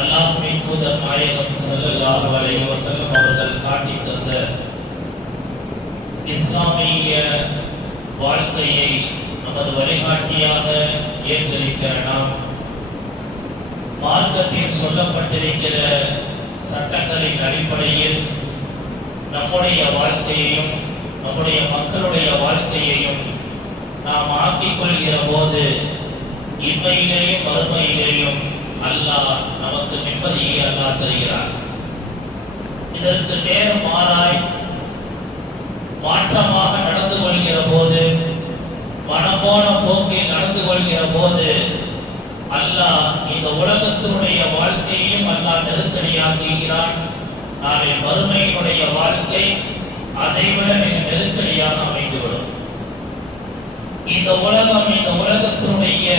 அல்லாஹ்வின் தூதர் நாயகம் ஸல்லல்லாஹு அலைஹி வஸல்லம் அவர்கள் காட்டி தந்த இஸ்லாமிய வாழ்க்கையை நமது வழிகாட்டியாக ஏற்றிருக்கிற நாம் மார்க்கத்தில் சொல்லப்பட்டிருக்கிற சட்டங்களின் அடிப்படையில் நம்முடைய வாழ்க்கையையும் நம்முடைய மக்களுடைய வாழ்க்கையையும் நாம் ஆக்கிக் கொள்கிற போது இன்மையிலேயும் மறுமையிலேயும் அல்லாஹ் நமக்கு நிம்மதியை அல்லாஹ் தருகிறார். இதற்கு நேர் மாறாய் மாற்றமாக நடந்து கொள்கிற போது, மனம்போன போக்கில் நடந்து கொள்கிற போது அல்லாஹ் இந்த உலகத்தினுடைய வாழ்க்கையையும் அல்லாஹ் நெருக்கடியாக்குகிறான். நாளை மறுமையினுடைய வாழ்க்கை அதைவிட மிக நெருக்கடியாக அமைந்துவிடும். இந்த உலகம், இந்த உலகத்தினுடைய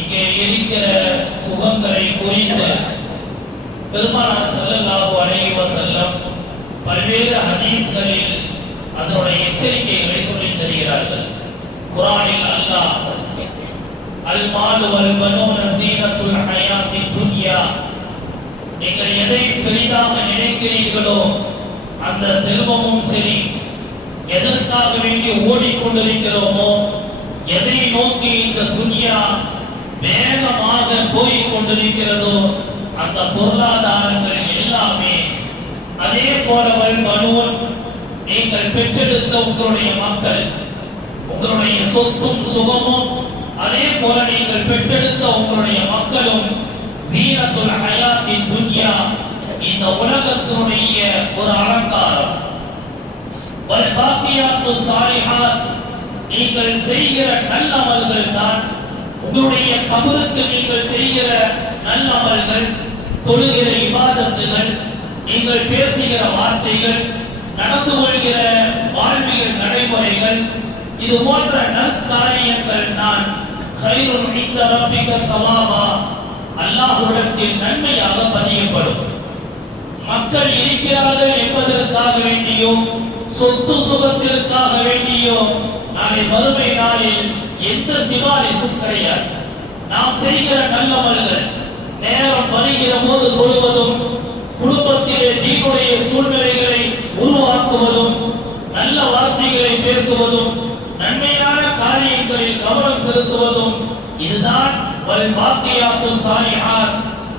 இங்கே இருக்கிற சுகங்களை குறித்து பெருமானார் ஸல்லல்லாஹு அலைஹி வஸல்லம் பல்வேறு ஹதீஸ்களில் அதனுடைய எச்சரிக்கைகளை சொல்லித் தருகிறார்கள். குர்ஆனில் அல்லாஹ் அல் மால் வல் பனூன ஸீனத்துல் ஹயாத்தி துன்யா, நீங்கள் எதை பெரிதாக நினைக்கிறீர்களோ அந்த செல்வமும் சரி, எதற்காக வேண்டி ஓடிக்கொண்டிருக்கிறோமோ, எதை நோக்கி இந்த துன்யா வேகமாக போய் கொண்டிருக்கிறதோ அந்த பொருளாதாரங்கள் எல்லாமே, அதே போலவள் பனூன், நீங்கள் பெற்றெடுத்த உங்களுடைய மக்கள், உங்களுடைய சொத்தும் சுகமும், அதே போல நீங்கள் பெற்றெடுத்த உங்களுடைய மக்களும் ஸீனத்துல் ஹயாத்தி துன்யா, இந்த உலகத்தினுடைய ஒரு அலங்காரம். வல் பாக்கியாத்து ஸாலிஹாத், நீங்கள் செய்கிற நல்லமல்கள் தான் உங்களுடைய கபருக்கு நீங்கள் செய்கிற நல்லமல்கள், தொழுகிற இபாதத்துகள், நீங்கள் பேசுகிற வார்த்தைகள், நடந்து கொள்கிற வாழ்வியல் நடைமுறைகள், இது போன்ற நற்காரியங்கள் தான் கைருன் இன்த ரப்பிக ஸவாபா, அல்லாஹ்விடத்தில் நன்மையாக பதியப்படும். மக்கள் இருக்கிறார்கள் என்பதற்காக வேண்டியோ, சொத்து சுகத்திற்காக வேண்டியோ நாளை மறுமை நாளில் எந்த சிபாரிசும் கிடையாது. நாம் செய்கிற நல்லமல்கள், நேரம் வருகிற போது தொழுவதும், குடும்பத்திலே தீனுடைய சூழ்நிலைகளை உருவாக்குவதும், நல்ல வார்த்தைகளை பேசுவதும், நன்மையான காரியங்களில் கவனம் செலுத்துவதும், இதுதான் வல் பாக்கியாத்து ஸாலிஹாத்,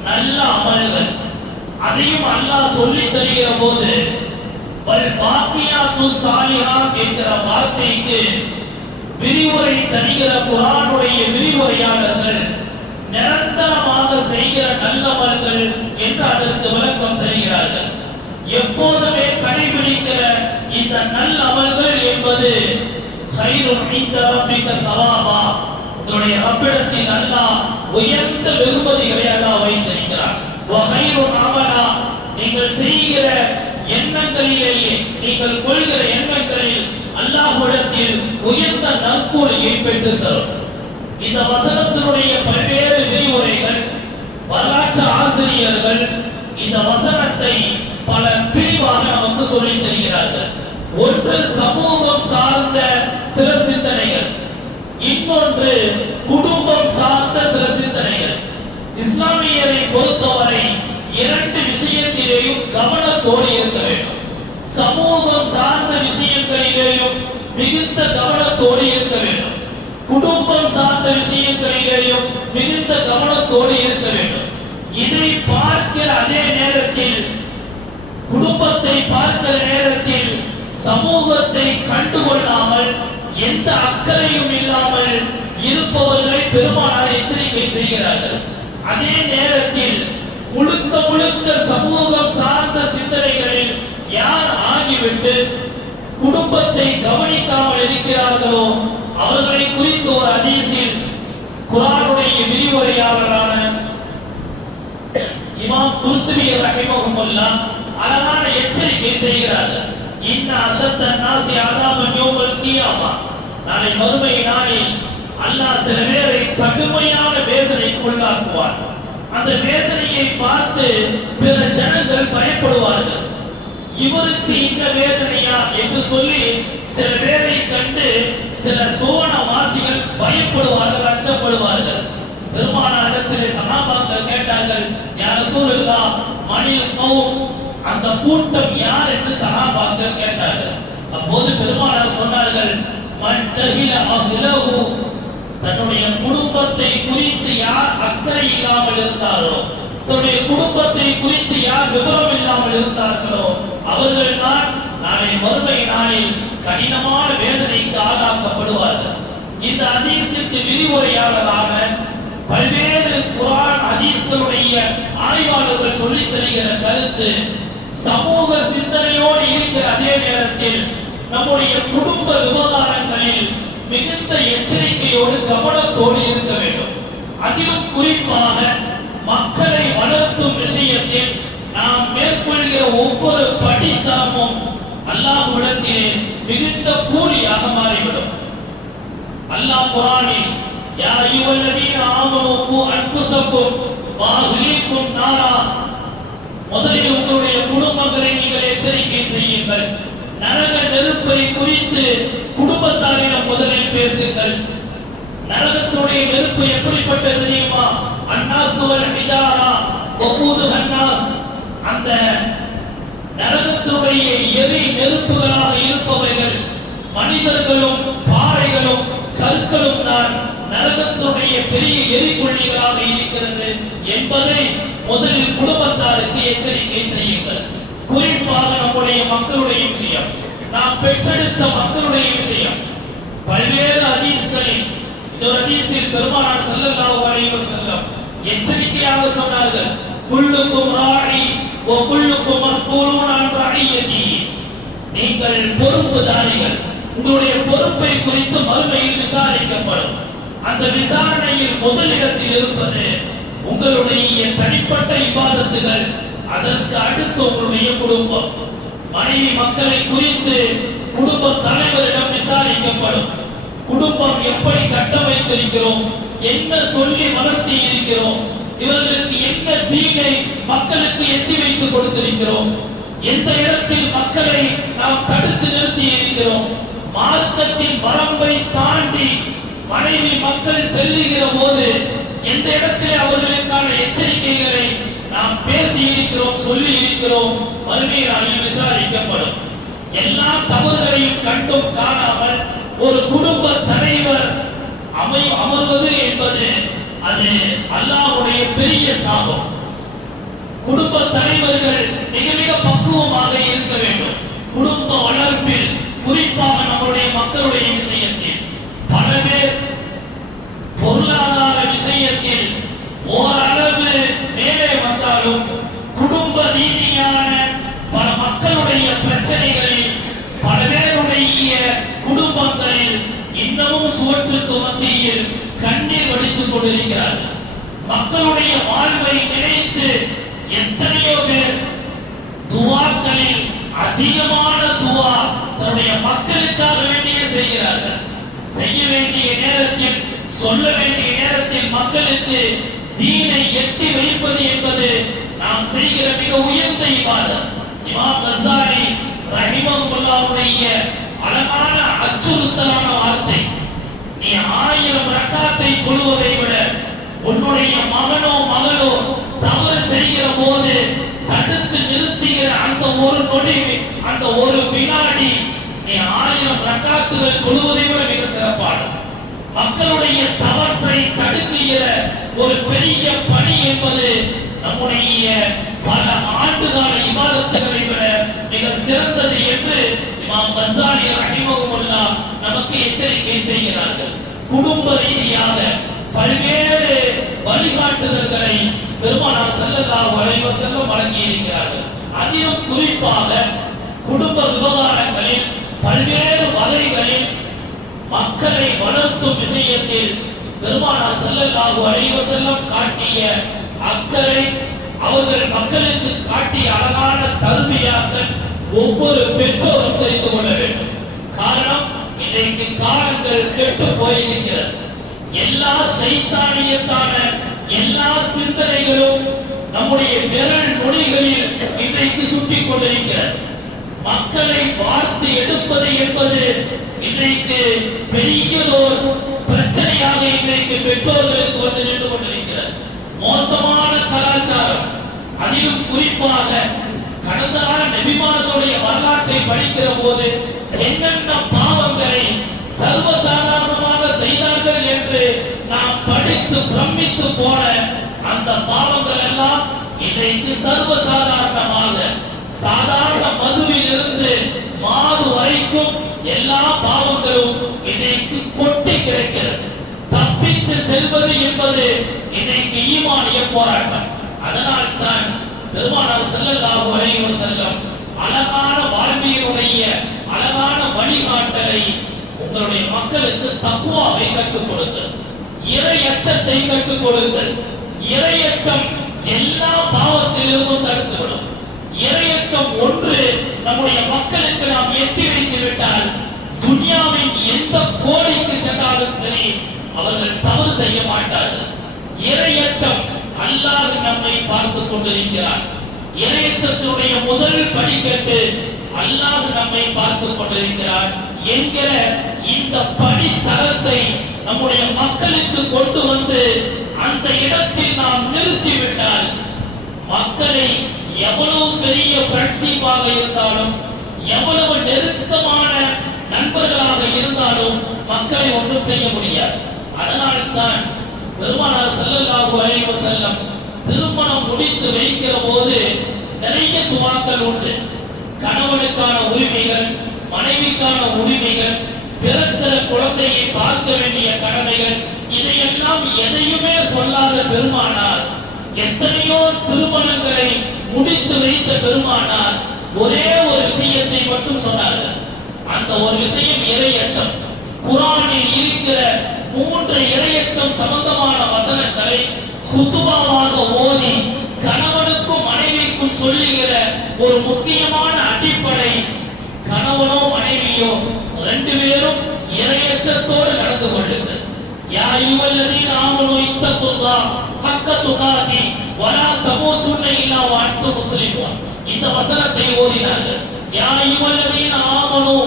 நல்ல அமல்கள். அதையும் அல்லாஹ் சொல்லித் தருகிற போது வல் பாக்கியாத்து ஸாலிஹாத் என்கிற வார்த்தைக்கு விரிவுரை தருகிற குர்ஆனுடைய விரிவுரையாளர்கள் நிரந்தரமாக செய்கிற நல்லமல்கள் என்று அதற்கு விளக்கம் தருகிறார்கள். எப்போதுமே கடைபிடிக்கிற இந்த நல்லமல்கள் என்பது கைருன் இன்த ரப்பிக ஸவாபா, உங்களுடைய ரப்பிடத்தில் அல்லாஹ் உயர்ந்த வெகுமதிகளை அல்லாஹ் வைத்திருக்கிறார். வ கைருன் அமலா, நீங்கள் செய்கிற எண்ணங்களிலேயே, நீங்கள் கொள்கிற எண்ணங்களில் அல்லாஹ்விடத்தில் உயர்ந்த நற்கூலியை பெற்றுத் தரும். இந்த வசனத்தினுடைய பல்வேறு விரிவுரைகள், வரலாற்று ஆசிரியர்கள் இந்த வசனத்தை பல பிரிவாக நமக்கு சொல்லித் தருகிறார்கள். ஒன்று சமூகம் சார்ந்த சில சிந்தனைகள், இன்னொன்று குடும்பம் சார்ந்த சில சிந்தனைகள். இஸ்லாமியரை பொறுத்தவரை இரண்டு விஷயத்திலேயும் கவனத்தோடு இருக்க வேண்டும். சமூகம் சார்ந்த விஷயங்களிலேயும் மிகுந்த கவனத்தோடு இருக்க வேண்டும். குடும்பம் சார்ந்த விஷயங்களிலேயும் மிகுந்த கவனத்தோடு இருக்க வேண்டும். இதை பார்க்கிற அதே நேரத்தில், குடும்பத்தை பார்க்கிற நேரத்தில் சமூகத்தை கண்டுகொள்ளாமல், எந்த அக்கறையும் இல்லாமல் இருப்பவர்களை பெருமானார் எச்சரிக்கை செய்கிறார்கள். அதே நேரத்தில் முழுக்க முழுக்க சமூகம் சார்ந்த சிந்தனைகளில் யார் ஆகிவிட்டு குடும்பத்தை கவனிக்காமல் இருக்கிறார்களோ அவர்களை குறித்து ஒரு ஹதீஸில் குர்ஆனுடைய விரிவுரையாளரான இமாம் குர்துபி ரஹிமஹுல்லாஹ் அழகான எச்சரிக்கை செய்கிறார்கள். இன்ன அஷத்தன் நாஸி அஸாபன் யௌமல் கியாமா, நாளை மறுமை நாளில் அல்லாஹ் சில பேரை கடுமையான வேதனைக்குள்ளாக்குவார். அந்த வேதனையை பார்த்து பிற ஜனங்கள் பயப்படுவார்கள். இவருக்கு இந்த வேதனையா என்று சொல்லி சில பேரை கண்டு சில சோன வாசிகள் பயப்படுவார்கள், அச்சப்படுவார்கள். பெருமானாரிடத்திலே சஹாபாக்கள் கேட்டார்கள், யா ரசூலல்லாஹ் மனில் கௌம், அந்த கூட்டம் யார் என்று சஹாபாக்கள் கேட்டார்கள். அப்போது பெருமானார் சொன்னார்கள், மன் ஜஹில அஹ்லஹு, தன்னுடைய குடும்பத்தை குறித்து யார் அக்கறை இல்லாமல் இருந்தார்களோ, தன்னுடைய குடும்பத்தை குறித்து யார் விவரம் இல்லாமல் இருந்தார்களோ அவர்கள் தான் நாளை மறுமை நாளில் கடினமான வேதனைக்கு ஆளாக்கப்படுவார்கள். இந்த ஹதீஸுக்கு விரிவுரையாளராக பல்வேறு குர்ஆன் ஹதீஸ்களுடைய ஆய்வாளர்கள் சொல்லித் தருகிற கருத்து, சமூக சிந்தனையோடு இருக்கிற அதே நேரத்தில் நம்முடைய குடும்ப விவகாரங்களில் மிகுந்த எச்சரிக்கையோடு கவனத்தோடு இருக்க வேண்டும். அதிலும் குறிப்பாக மக்களை வளர்த்தும் விஷயத்தில் நாம் மேற்கொள்கிற ஒவ்வொரு படித்தரமும் அல்லாஹ்விடத்திலே மிகுந்த கூலியாக மாறிவிடும். அல்லாஹ் குர்ஆனில், யா அய்யுஹல்லதீன ஆமனூ கூ அன்ஃபுஸக்கும் வ அஹ்லீக்கும் நாரா, முதலில் உங்களுடைய குடும்பங்களை நீங்கள் எச்சரிக்கை செய்யுங்கள். நரக நெருப்பை குறித்து குடும்பத்தாரிடம் முதலில் பேசுங்கள். நரகத்துடைய நெருப்பு எப்படிப்பட்டது தெரியுமா? அன்னாஸ் வல் ஹிஜாரா வகூது அன்னாஸ், அந்த நரகத்துடைய எரி நெருப்புகளாக இருப்பவைகள் மனிதர்களும் பாறைகளும் கற்களும் தான் நரகத்துடைய பெரிய எரிபொள்ளிகளாக இருக்கிறது என்பதை முதலில் குடும்பத்தாருக்கு எச்சரிக்கை செய்யுங்கள். குறிப்பாக நம்முடைய மக்களுடைய விஷயம், நாம் பெற்றெடுத்த மக்களுடைய விஷயம். பல்வேறு ஹதீஸ்களில், இன்னொரு ஹதீஸில் பெருமானார் ஸல்லல்லாஹு அலைஹி வஸல்லம் எச்சரிக்கையாக சொன்னார்கள், குல்லுக்கும் ராஇ வ குல்லுக்கும் மஸ்ஊலூன் அன் ரஇயத்திஹி, நீங்கள் பொறுப்புதாரிகள், உங்களுடைய பொறுப்பை குறித்து மறுமையில் விசாரிக்கப்படும். அந்த விசாரணையில் முதலிடத்தில் இருப்பது உங்களுடைய தனிப்பட்ட இபாதத்துகள், அதற்கு அடுத்து உங்களுடைய குடும்பம். மனைவி மக்களை குறித்து குடும்ப தலைவரிடம் விசாரிக்கப்படும். குடும்பம் எப்படி கட்டமைத்திருக்கிறோம், என்ன சொல்லி வளர்த்தி இருக்கிறோம், இவர்களுக்கு என்ன தீனை மக்களுக்கு எத்தி வைத்து கொடுத்திருக்கிறோம், எந்த இடத்தில் மக்களை நாம் தடுத்து நிறுத்தி இருக்கிறோம், மார்க்கத்தின் வரம்பை தாண்டி மனைவி மக்கள் செல்லுகிற போது எந்த இடத்தில் அவர்களுக்கான எச்சரிக்கைகளை நாம் பேசி இருக்கிறோம், சொல்லி இருக்கிறோம், மறுமை நாளில் விசாரிக்கப்படும். எல்லா தவறுகளையும் கண்டும் காணாமல் ஒரு குடும்ப தலைவர் அமர்வது என்பது அது அல்லாஹ்வுடைய பெரிய சாபம். குடும்ப தலைவர்கள் மிக மிக பக்குவமாக இருக்க வேண்டும். குடும்ப வளர்ப்பில், குறிப்பாக நம்முடைய மக்களுடைய விஷயத்தில், பல பேர் பொருளாதார விஷயத்தில் ஓரளவு மேலே வந்தாலும் குடும்ப ரீதியான பல மக்களுடைய பிரச்சனைகளில், பல பேருடைய குடும்பங்களில் இன்னமும் சுவற்றுக்கு மத்தியில் கண்ணீர் வடித்துக் கொண்டிருக்கிறார்கள். மக்களுடைய வாழ்வை நினைத்து எத்தனையோ பேர் துவாக்களில் அதிகமான துவா தன்னுடைய மக்களுக்காக வேண்டிய செய்கிறார்கள். செய்ய வேண்டிய நேரத்தில், சொல்ல வேண்டிய நேரத்தில் மக்களுக்கு தீனை எத்தி வைப்பது என்பது நாம் செய்கிற மிக உயர்ந்த இபாதத். இமாம் கஸாலி ரஹிமஹுல்லாஹுடைய அழகான அச்சுறுத்தலான வார்த்தை, நீ 1000 ரக்காத்தை தொழுவதை விட உன்னுடைய மகனோ மகளோ தவறு செய்கிற போது தடுத்து நிறுத்துகிற அந்த ஒரு நொடி, அந்த ஒரு வினாடி நீ 1000 ரக்காத்துகள் தொழுவதை விட மிக சிறப்பானது. மக்களுடைய தவற்றை தடுக்குகிற ஒரு பெரிய பணி என்பது நம்முடைய பல ஆண்டுகால இபாதத்துகளை விட மிக சிறந்தது என்று இமாம் கஸாலி ரஹிமஹுல்லாஹ் நமக்கு எச்சரிக்கை செய்கிறார்கள். குடும்ப ரீதியாக பல்வேறு வழிகாட்டுதல்களை பெருமானார் ஸல்லல்லாஹு அலைஹி வஸல்லம் வழங்கி இருக்கிறார்கள். அதிலும் குறிப்பாக குடும்ப விவகாரங்களில் பல்வேறு வகைகளில் மக்களை வளர்த்தும் விஷயத்தில் பெருமானார் ஸல்லல்லாஹு அலைஹி வஸல்லம் காட்டிய அக்கறை, அவர்கள் மக்களுக்கு காட்டிய அழகான தர்பியாக்கள் ஒவ்வொரு பெற்றோரும் தெரிந்து கொள்ள வேண்டும். காரணம், இன்றைக்கு காலங்கள் கெட்டு போயிருக்கிறது. எல்லா சைத்தானியத்தான எல்லா சிந்தனைகளும் நம்முடைய விரல் நொடிகளில் இன்றைக்கு சுற்றிக் கொண்டிருக்கிறது. மக்களை வார்த்து எடுப்பது என்பது இன்றைக்கு பெரியதோர் பிரச்சனையாக இன்றைக்கு பெற்றோர்களுக்கு வந்து நின்று கொண்டிருக்கிறது. மோசமான கலாச்சாரம். அதிலும் குறிப்பாக கடந்த கால நபிமார்களுடைய வரலாற்றை படிக்கிற போது என்னென்ன பாவங்களை சர்வசாதாரணமாக செய்தார்கள் என்று நாம் படித்து பிரமித்து போன அந்த பாவங்கள் எல்லாம் இன்றைக்கு சர்வசாதாரணமாக, சாதாரண மதுவில் இருந்து மாது வரைக்கும் எல்லா பாவங்களும் இன்றைக்கு கொட்டி கிடக்கிறது. தப்பித்து செல்வது என்பது இன்றைக்கு ஈமானிய போராட்டம். அதனால் தான் பெருமானார் ஸல்லல்லாஹு அலைஹி வஸல்லம் அழகான வாழ்வியலுடைய அழகான வழிகாட்டலை, உங்களுடைய மக்களுக்கு தக்வாவை கற்றுக் கொடுங்கள், இறை அச்சத்தை கற்றுக் கொடுங்கள். இறை அச்சம் எல்லா பாவத்திலிருந்தும் தடுத்துவிடும். இறை அச்சம் ஒன்று நம்முடைய மக்களுக்கு நாம் எத்தி வைத்து விட்டால் துன்யாவின் எந்த கோடிக்கு சென்றாலும் சரி அவர்கள் தவறு செய்ய மாட்டார்கள். இறை அச்சம், அல்லாஹ் நம்மை பார்த்து கொண்டிருக்கிறார். இறையச்சத்தினுடைய முதல் படிக்கட்டு அல்லாஹ் நம்மை பார்த்து கொண்டிருக்கிறார் என்கிற இந்த படித்தரத்தை நம்முடைய மக்களுக்கு கொண்டு வந்து அந்த இடத்தில் நாம் நிறுத்திவிட்டால், மக்களை எவ்வளவு பெரிய ஃப்ரெண்ட்ஷிப்பாக இருந்தாலும், எவ்வளவு நெருக்கமான நண்பர்களாக இருந்தாலும் மக்களை ஒன்றும் செய்ய முடியாது. அதனால்தான் பெருமானார் ஸல்லல்லாஹு அலைஹி வஸல்லம் திருமணம் முடித்து வைக்கிற போது நிறைய துவாக்கள் உண்டு. கணவனுக்கான உரிமைகள், மனைவிக்கான உரிமைகள், பிறக்கிற குழந்தையை பார்க்க வேண்டிய கடமைகள், இதையெல்லாம் எதையுமே சொல்லாத பெருமானார் எத்தனையோ திருமணங்களை முடித்து வைத்த பெருமானார் ஒரே ஒரு விஷயத்தை மட்டும் சொன்னார்கள். அந்த ஒரு விஷயம் இறையச்சம். குர்ஆனில் இருக்கிற 3 இறையச்சம் சம்பந்தமான வசனங்களை குதுபாவாக ஓதி கணவனுக்கும் மனைவிக்கும் சொல்லுகிற ஒரு முக்கியமான அடிப்படை, கணவனோ மனைவியோ 2 பேரும் இறையச்சத்தோடு நடந்து கொள்ளுங்கள். யா அய்யுஹல்லதீன ஆமனூ இத்தகுல்லாஹ் ஹக்க துகாதி வலா தமூதுன்ன இல்லா வ அன்தும் முஸ்லிமூன். இந்த வசனத்தை ஓதினார்கள். யா அய்யுஹல்லதீன ஆமனூ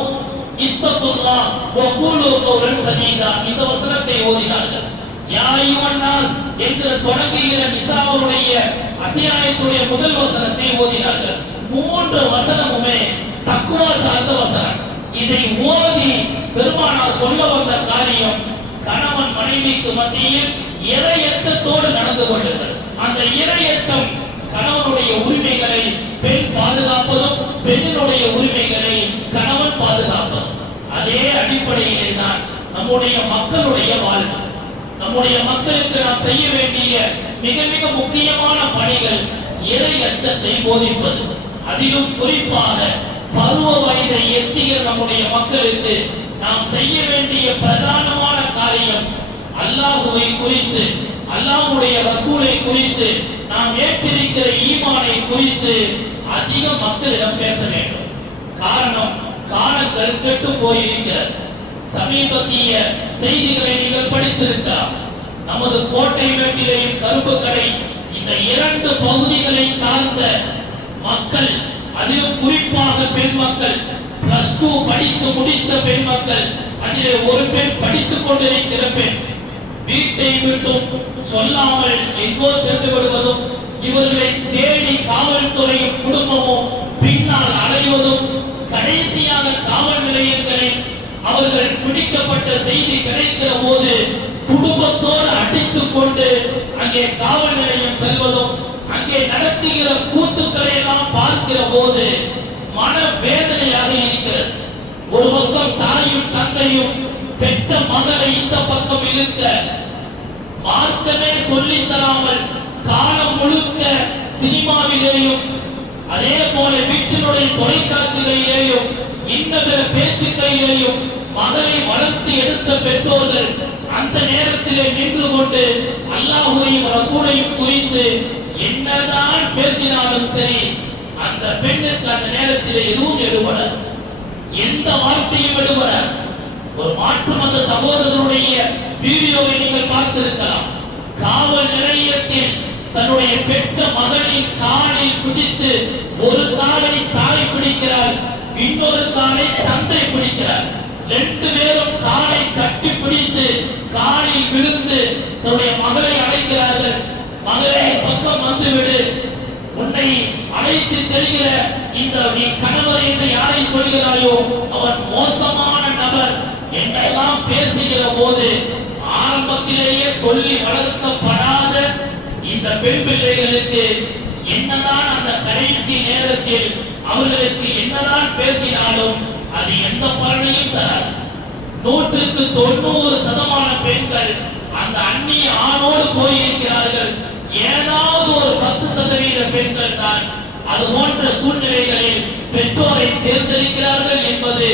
இத்தகுல்லாஹ் வ கூலு கௌலன் சதீதா. இந்த வசனத்தை ஓதினார்கள். யா அய்யுஹன் நாஸ் என்று தொடங்குகிற நிசாவுடைய அத்தியாயத்துடைய முதல் வசனத்தை ஓதினார்கள். 3 வசனமுமே தக்வா சார்ந்த வசனம். இதை ஓதி பெருமானார் சொல்ல வந்த காரியம், கணவன் மனைவிக்கு மத்தியில் இறையச்சத்தோடு நடந்து கொள்ளுங்கள். அந்த இறையச்சம் கணவனுடைய உரிமைகளை பெண் பாதுகாப்பதும், பெண்ணினுடைய உரிமைகளை கணவன் பாதுகாப்பதும். அதே அடிப்படையிலே தான் நம்முடைய மக்களுடைய வாழ்வு. நம்முடைய மக்களுக்கு நாம் செய்ய வேண்டிய மிக மிக முக்கியமான பணிகள் இறை அச்சத்தை போதிப்பது. அதிலும் குறிப்பாக பருவ வயதை எத்திய நம்முடைய மக்களுக்கு நாம் செய்ய வேண்டிய பிரதானமான காரியம், அல்லாஹ்வை குறித்து, அல்லாஹ்வுடைய ரசூலை குறித்து, நாம் ஏற்றிருக்கிற ஈமானை குறித்து அதிக மக்களிடம் பேச வேண்டும். காரணம், காலங்கள் கெட்டு போயிருக்கிறது. சமீபத்திய செய்திகளை நீங்கள் படித்திருக்கலாம். நமது கோட்டை மேட்டிலேயும் கருப்பு கடை, இந்த 2 பகுதிகளை சார்ந்த மக்கள், அதிலும் குறிப்பாக பெண் மக்கள், +2 படித்து முடித்த பெண் மக்கள், அதிலே ஒரு பெண் படித்துக் கொண்டிருக்கிற பெண், வீட்டை விட்டும் சொல்லாமல் எங்கோ சென்று விடுவதும், இவர்களை தேடி காவல்துறையும் குடும்பமும் பின்னால் அலைவதும், கடைசியாக காவல் நிலையங்களில் அவர்கள் பிடிக்கப்பட்ட செய்தி கிடைக்கிற போது குடும்பத்தோடு அடித்துக் கொண்டு அங்கே காவல் நிலையம் செல்வதும், அங்கே நடத்துகிற கூத்துக்களை எல்லாம் பார்க்கிற போது மன வேதனையாக இருக்கிறது. ஒரு பக்கம் தாயும் தந்தையும் பெற்ற மகளை இந்த பக்கம் இழுக்க, மார்க்கமே சொல்லித் தராமல் காலம் முழுக்க சினிமாவிலேயும் அதே போல வீட்டினுடைய தொலைக்காட்சிகளிலேயும் இன்ன பிற பேச்சுக்களிலேயும் மகளை வளர்த்து எடுத்த பெற்றோர்கள் அந்த நேரத்திலே நின்று கொண்டு அல்லாஹ்வையும் ரசூலையும் குறித்து என்னதான் பேசினாலும் சரி, அந்த பெண்ணுக்கு அந்த நேரத்திலே எதுவும் எடுபடாது, எந்த வார்த்தையும் எடுபடாது. ஒரு மாற்று மத சகோதரருடைய வீடியோவை நீங்கள் பார்த்திருக்கலாம். காவல் நிலையத்தில் தன்னுடைய பெற்ற மகளின் காலில் பிடித்து, ஒரு காலை தாய் பிடிக்கிறார், இன்னொரு காலை தந்தை பிடிக்கிறார். 2 பேரும் காலை கட்டி பிடித்து காலில் விழுந்து தன்னுடைய மகளை அழைக்கிறார்கள். மகளே, விட்டுவிடு. உன்னை அழைத்து செல்கிற இந்த நீ கணவர் என்று யாரை சொல்கிறாயோ அவன் மோசமான நபர் என்றெல்லாம் பேசுகிற போது ஆரம்பத்திலேயே சொல்லி வளர்க்கப்படாத இந்த பெண் பிள்ளைகளுக்கு என்னதான் அந்த கடைசி நேரத்தில் அவர்களுக்கு என்னதான் பேசினாலும் அது எந்த பலனையும் தராது. 190% பெண்கள் அந்த அந்நிய ஆணோடு போயிருக்கிறார்கள். ஏதாவது ஒரு 10% பெண்கள் தான் அது போன்ற சூழ்நிலைகளில் பெற்றோரை தேர்ந்தெடுக்கிறார்கள் என்பது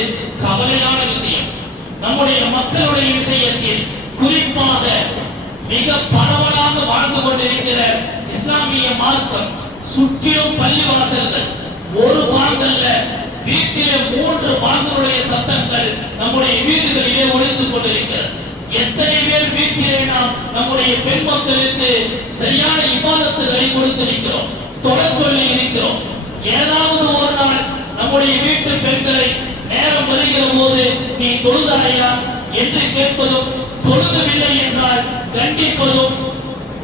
கவலையான விஷயம். நம்முடைய மக்களுடைய விஷயத்தில் குறிப்பாக மிக பரவலாக வாழ்ந்து கொண்டிருக்கிற இஸ்லாமிய மார்க்கம் சுற்றிலும் பள்ளிவாசல்கள், ஒரு பாங்கல்ல வீட்டிலே 3 பாங்களுடைய சத்தங்கள் நம்முடைய வீடுகளிலே ஒலித்துக் கொண்டிருக்கிறது. எத்தனை பேர் வீட்டிலே நாம் நம்முடைய பெண் மக்களுக்கு சரியான இபாதத்துகளை கொடுத்திருக்கிறோம், தொலை சொல்லி இருக்கிறோம். ஏதாவது ஒரு நாள் நம்முடைய வீட்டு பெண்களை நேரம் வருகிற போது நீ தொழுதாயா என்று கேட்பதும், தொழுகவில்லை என்றால் கண்டிப்பதும்,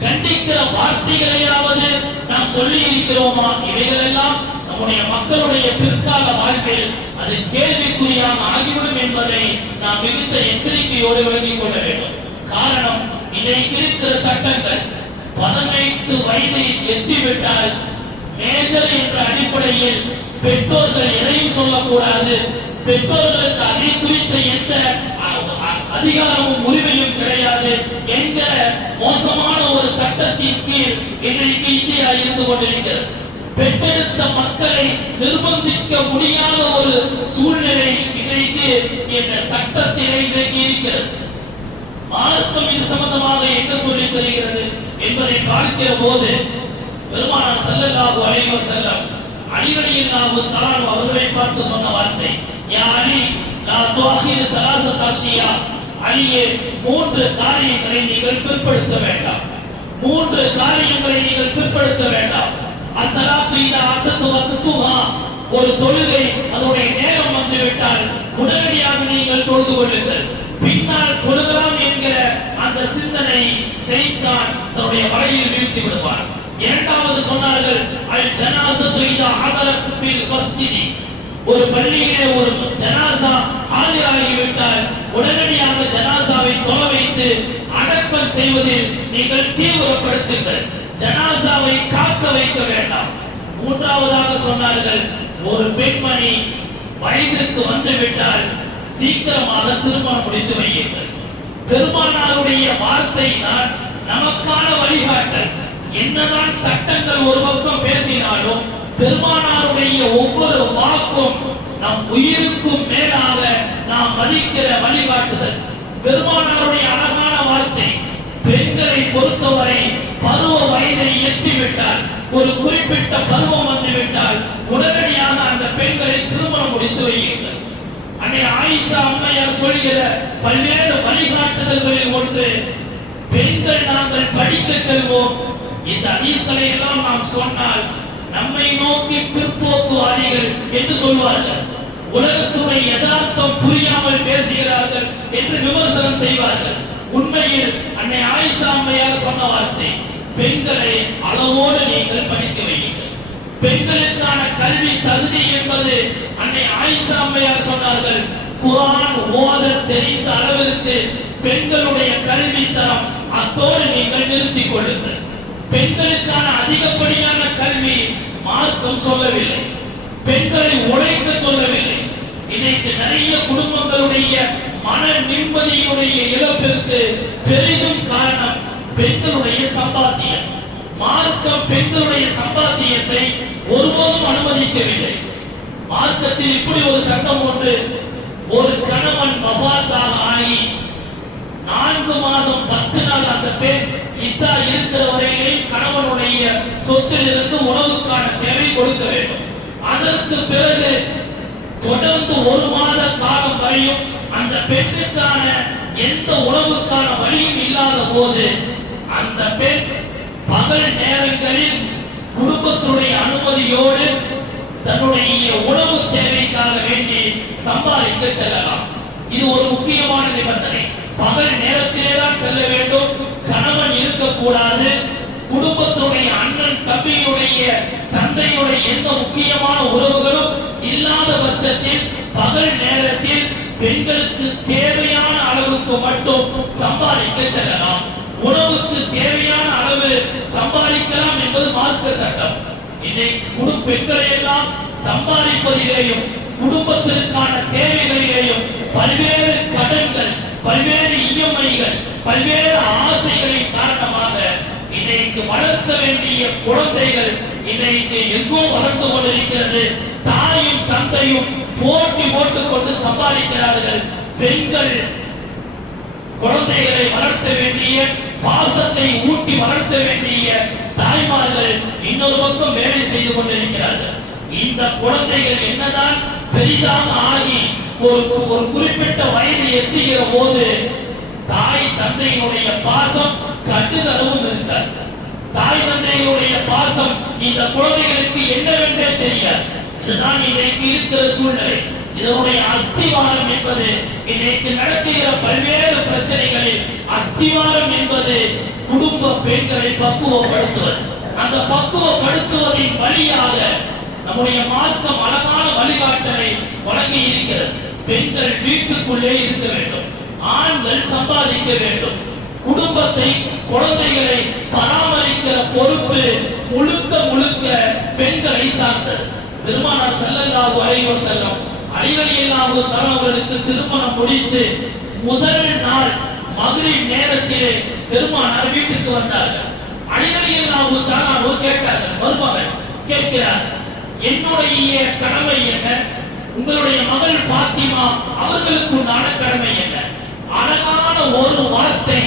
கண்டிக்கிற வார்த்தைகளையாவது நாம் சொல்லி இருக்கிறோமா? இவைகள் எல்லாம் நம்முடைய மக்களுடைய பிற்கால வாழ்வில் அது கேள்விக்குறியாக ஆகிவிடும் என்பதை நாம் மிகுந்த எச்சரிக்கையோடு விளங்கிக் கொள்ள வேண்டும். காரணம், இன்றைக்கு இருக்கிற சட்டங்கள் 18 வயதை எட்டிவிட்டால் மேஜர் என்ற அடிப்படையில் பெற்றோர்கள் எதையும் சொல்லக்கூடாது, பெற்றோர்களுக்கு அதை குறித்த எந்த அதிகாரமும் உரிமையும் கிடையாது என்கிற மோசமான ஒரு சட்டத்தின் கீழ் இன்றைக்கு இந்தியா இருந்து கொண்டிருக்கிறது. பெற்றெடுத்த மக்களை நிர்பந்திக்க முடியாத ஒரு சூழ்நிலை இன்றைக்கு இந்த சட்டத்திலே இன்றைக்கு இருக்கிறது. மார்க்கம் இது சம்பந்தமாக என்ன சொல்லி தருகிறது என்பதை பார்க்கிற போது பெருமானார் ஸல்லல்லாஹு அலைஹி வஸல்லம் அலி ரலியல்லாஹு தஆலா அவர்களை பார்த்து சொன்ன வார்த்தை, யா அலி லா துஅஹிர் ஸலாஸத அஷ்யா, அலியே 3 காரியங்களை நீங்கள் பிற்படுத்த வேண்டாம், 3 காரியங்களை நீங்கள் பிற்படுத்த வேண்டாம். அஸ்ஸலாத்து இதா அத்தது வக்துஹா, ஒரு தொழுகை அதனுடைய நேரம் வந்துவிட்டால் உடனடியாக நீங்கள் தொழுது கொள்ளுங்கள். பின்னால் தொழுகலாம் என்கிற அந்த சிந்தனை ஷைத்தான் தன்னுடைய வலையில் வீழ்த்தி விடுவான். இரண்டாவது சொன்னார்கள், அல் ஜனாஸத்து இதா ஹதரத் ஃபில் மஸ்ஜிதி, ஒரு பள்ளியிலே ஒரு ஜனாஸா ஆஜராகிவிட்டால் உடனடியாக ஜனாஸாவை தொலை வைத்து அடக்கம் செய்வதில் நீங்கள் தீவிரப்படுத்துங்கள், ஜனாஸாவை காக்க வைக்க வேண்டாம். மூன்றாவதாக சொன்னார்கள், ஒரு பெண்மணி வயதிற்கு வந்துவிட்டால் சீக்கிரமாக திருமணம் முடித்து வையுங்கள். பெருமானாருடைய வார்த்தை தான் நமக்கான வழிகாட்டல். என்னதான் சட்டங்கள் ஒரு பக்கம் பேசினாலும் பெருமானாருடைய ஒவ்வொரு வாக்கும் நம் உயிருக்கும் மேலாக நாம் மதிக்கிற வழிகாட்டுதல். பெருமானாருடைய அழகான வார்த்தை, பெண்களை பொறுத்தவரை பருவ வயதை எட்டிவிட்டால், ஒரு குறிப்பிட்ட பருவம் வந்துவிட்டால் உடனடியாக அந்த பெண்களை திருமணம் முடித்து வையுங்கள். அன்னை ஆயிஷா அம்மையார் சொல்கிற பல்வேறு வழிகாட்டுதல்களில் ஒன்று, பெண்கள் நாங்கள் படிக்க செல்வோம். இந்த ஹதீஸ்களை எல்லாம் நாம் சொன்னால் நம்மை நோக்கி பிற்போக்குவாதிகள் என்று சொல்வார்கள், உலகத்துடைய யதார்த்தம் புரியாமல் பேசுகிறார்கள் என்று விமர்சனம் செய்வார்கள். உண்மையில் அன்னை ஆயிஷா அம்மையார் சொன்ன வார்த்தை, பெண்களை அளவோடு நீங்கள் படிக்க வையுங்கள். பெண்களுக்கான கல்வி தகுதி என்பது அன்னை ஆயிஷா அம்மையார் சொன்னார்கள், குர்ஆன் ஓத தெரிந்த அளவிற்கு பெண்களுடைய கல்வி தரம் அத்தோடு நீங்கள் நிறுத்திக் கொள்ளுங்கள். பெண்களுக்கான அதிகப்படியான கல்வி மார்க்கம் சொல்லவில்லை, பெண்களை உழைக்க சொல்லவில்லை. இன்னைக்கு நிறைய குடும்பங்களுடைய மன நிம்மதியுடைய இழப்பிற்கு பெரிதும் காரணம் பெண்களுடைய சம்பாத்தியம். மார்க்கம் பெண்களுடைய சம்பாத்தியத்தை ஒருபோதும் அனுமதிக்கவில்லை. மார்க்கத்தில் இப்படி ஒரு சட்டம் உண்டு, ஒரு கணவன் வஃபாத்தாக ஆகி 4 மாதம் 10 நாள் அந்த பெண் இதா இருக்கிற வரையிலே கணவனுடைய சொத்தில் இருந்து உணவுக்கான தேவை கொடுக்க வேண்டும். அதற்கு பிறகு தொடர்ந்து 1 மாத காலம் வரையும் அந்த பெண்ணுக்கான எந்த உணவுக்கான வழியும் இல்லாத போது அந்த பெண் பகல் நேரங்களில் குடும்பத்துடைய அனுமதியோடு தன்னுடைய உணவு தேவைக்காக வேண்டி சம்பாதிக்க செல்லலாம். இது ஒரு முக்கியமான நிபந்தனை. பகல் நேரத்திலே தான் செல்ல வேண்டும், கணவன் இருக்கக்கூடாது. குடும்பத்துடைய அண்ணன் தம்பி தந்தையுடைய எந்த முக்கியமான உறவுகளும் இல்லாத பட்சத்தில் பகல் நேரத்தில் பெண்களுக்கு தேவையான அளவுக்கு மட்டும் சம்பாதிக்க செல்லலாம். உணவுக்கு தேவையான அளவு சம்பாதிக்கலாம் என்பது மார்க்க சட்டம். இன்னைக்கு பெண்களை எல்லாம் சம்பாதிப்பதிலேயும் குடும்பத்திற்கான தேவைகளிலேயும் பல்வேறு கடன்கள், பல்வேறு இஎம்ஐகள், பல்வேறு ஆசைகளின் காரணமாக இன்னைக்கு வளர்க்க வேண்டிய குழந்தைகள் இன்னைக்கு எங்கோ வளர்ந்து கொண்டிருக்கிறது. தாயும் தந்தையும் போட்டி போட்டுக் கொண்டு சம்பாதிக்கிறார்கள். பெண்கள் குழந்தைகளை வளர்த்த வேண்டிய, பாசத்தை ஊட்டி வளர்த்த வேண்டிய தாய்மார்கள் இன்னொரு பக்கம் வேலை செய்து கொண்டிருக்கிறார்கள். இந்த குழந்தைகள் என்னதான் பெரிதாக ஆகி ஒரு குறிப்பிட்ட வயது எட்டுகிற போது தாய் தந்தையினுடைய பாசம் கட்டுதளவும் இருக்காது. தாய் தந்தைகளுடைய பாசம் இந்த குழந்தைகளுக்கு என்னவென்றே தெரியாது. இதுதான் இன்றைக்கு இருக்கிற சூழ்நிலை. இதனுடைய அஸ்திவாரம் என்பது இன்றைக்கு நடத்துகிற பல்வேறு பிரச்சனைகளில் அஸ்திவாரம் என்பது குடும்ப பெண்களை பக்குவப்படுத்துவது. அந்த பக்குவப்படுத்துவதின் வழியாக நம்முடைய மார்க்கம் அழகான வழிகாட்டலை வழங்கி இருக்கிறது. பெண்கள் வீட்டுக்குள்ளே இருக்க வேண்டும், ஆண்கள் சம்பாதிக்க வேண்டும். குடும்பத்தை, குழந்தைகளை பராமரிக்கிற பொறுப்பு முழுக்க முழுக்க பெண்களை சார்ந்தது. பெருமானார் ஸல்லல்லாஹு அலைஹி வஸல்லம் அலி ரலியல்லாஹு தஆலா அவர்களுக்கு திருமணம் முடித்து முதல் நாள் மக்ரிப் நேரத்திலே பெருமானார் வீட்டுக்கு வந்தார்கள். அலி ரலியல்லாஹு தஆலா கேட்டார்கள், மருமகன் கேட்கிறார், என்னுடைய கடமை என்ன, உங்களுடைய மகள் ஃபாத்திமா அவர்களுக்கு உண்டான கடமை என்ன? அழகான ஒரு வார்த்தை,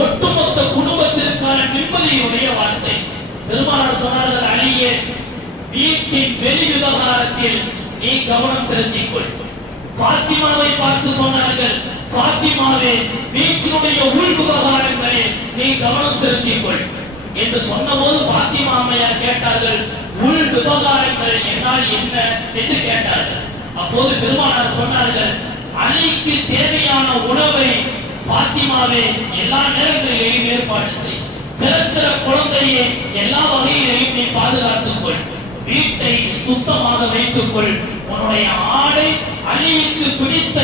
ஒட்டுமொத்த குடும்பத்திற்கான நிம்மதியுடைய வார்த்தை. பெருமானார் சொன்னார்கள், அலியே, வீட்டின் வெளி விவகாரத்தில் நீ கவனம் செலுத்திக் கொள். ஃபாத்திமாவை பார்த்து சொன்னார்கள், ஃபாத்திமாவே, வீட்டினுடைய உள் விவகாரங்களில் நீ கவனம் செலுத்திக் கொள் என்று சொன்னபோது ஃபாத்திமா அம்மையார் கேட்டார்கள், உள் விவகாரங்கள் என்றால் என்ன என்று கேட்டார்கள். அப்போது பெருமானார் சொன்னார்கள், அலிக்கு தேவையான உணவை ஃபாத்திமாவே எல்லா நேரங்களிலேயும் ஏற்பாடு செய். பிறக்கிற குழந்தையை எல்லா வகையிலையும் நீ பாதுகாத்துக் கொள். வீட்டை சுத்தமாக வைத்துக் கொள். உன்னுடைய ஆடை அலிக்கு பிடித்த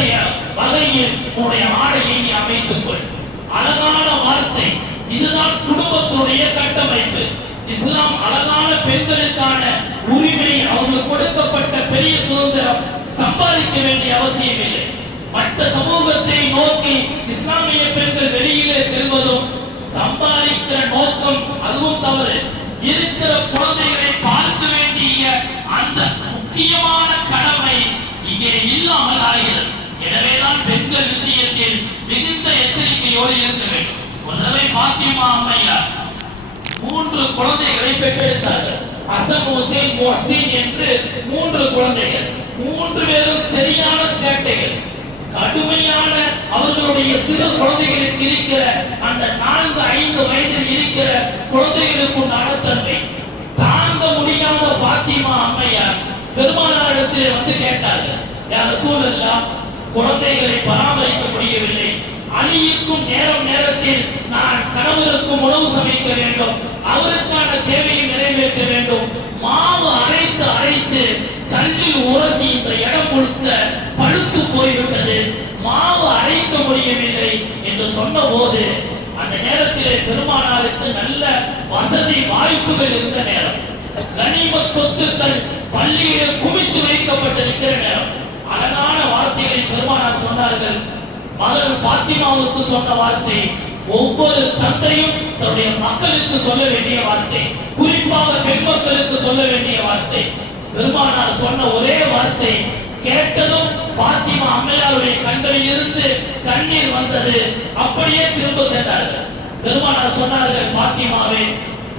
வகையில் உன்னுடைய ஆடையை நீ அமைத்துக் கொள். அழகான வார்த்தை. இதுதான் குடும்பத்துடைய கட்டமைப்பு. இஸ்லாம் அழகான பெண்களுக்கான உரிமை, அவர்களுக்கு கொடுக்கப்பட்ட பெரிய சுதந்திரம். சம்பாதிக்க வேண்டிய அவசியம் இல்லை. மற்ற சமூகத்தை நோக்கி இஸ்லாமிய பெண்கள் வெளியிலே செல்வதும் சம்பாதிக்கிற நோக்கம் அதுவும் தவறு. இருக்கிற குழந்தைகளை பார்க்க வேண்டிய அந்த முக்கியமான கடமை இங்கே இல்லாமல் ஆகிறது. எனவேதான் பெண்கள் விஷயத்தில் மிகுந்த எச்சரிக்கையோடு இருக்க வேண்டும். ஒரு தடவை ஃபாத்திமா அம்மையார் 3 குழந்தைகளை பெற்றெடுத்தார்கள். ஹசன், ஹுசைன், முஹ்சின் என்று 3 குழந்தைகள். 3 பேரும் சரியான சேட்டைகள். கடுமையான அவர்களுடைய சிறு குழந்தைகளுக்கு இருக்கிற அந்த 4-5 வயதில் இருக்கிற குழந்தைகளுக்கு உண்டான தன்மை தாங்க முடியாத ஃபாத்திமா அம்மையார் பெருமானாரிடத்திலே வந்து கேட்டார்கள், யா ரசூலல்லாஹ், குழந்தைகளை பராமரிக்க முடியவில்லை. அலியுக்கும் நேரத்தில் நான் கணவருக்கும் உணவு சமைக்க வேண்டும், அவருக்கான தேவையை நிறைவேற்ற வேண்டும். மாவு அரைத்து கல்லில் உரசி இந்த இடம் முழுக்க பழுத்து போய்விட்டது, மாவு அரைக்க முடியவில்லை என்று சொன்ன போது அந்த நேரத்திலே பெருமானாருக்கு நல்ல வசதி வாய்ப்புகள் இருந்த நேரம். கனிமத் சொத்துக்கள் பள்ளியில் குவித்து வைக்கப்பட்டிருக்கிற நேரம். அழகான வார்த்தைகளை பெருமானார் சொன்னார்கள். மகள் ஃபாத்திமாவுக்கு சொன்ன வார்த்தை ஒவ்வொரு தந்தையும் தன்னுடைய மக்களுக்கு சொல்ல வேண்டிய வார்த்தை, குறிப்பாக பெண் மக்களுக்கு சொல்ல வேண்டிய வார்த்தை. பெருமானார் சொன்ன ஒரே வார்த்தை கேட்டதும் ஃபாத்திமா அம்மையாருடைய கண்களில் இருந்து கண்ணீர் வந்தது. அப்படியே திரும்ப சென்றார்கள். பெருமானார் சொன்னார்கள், ஃபாத்திமாவே,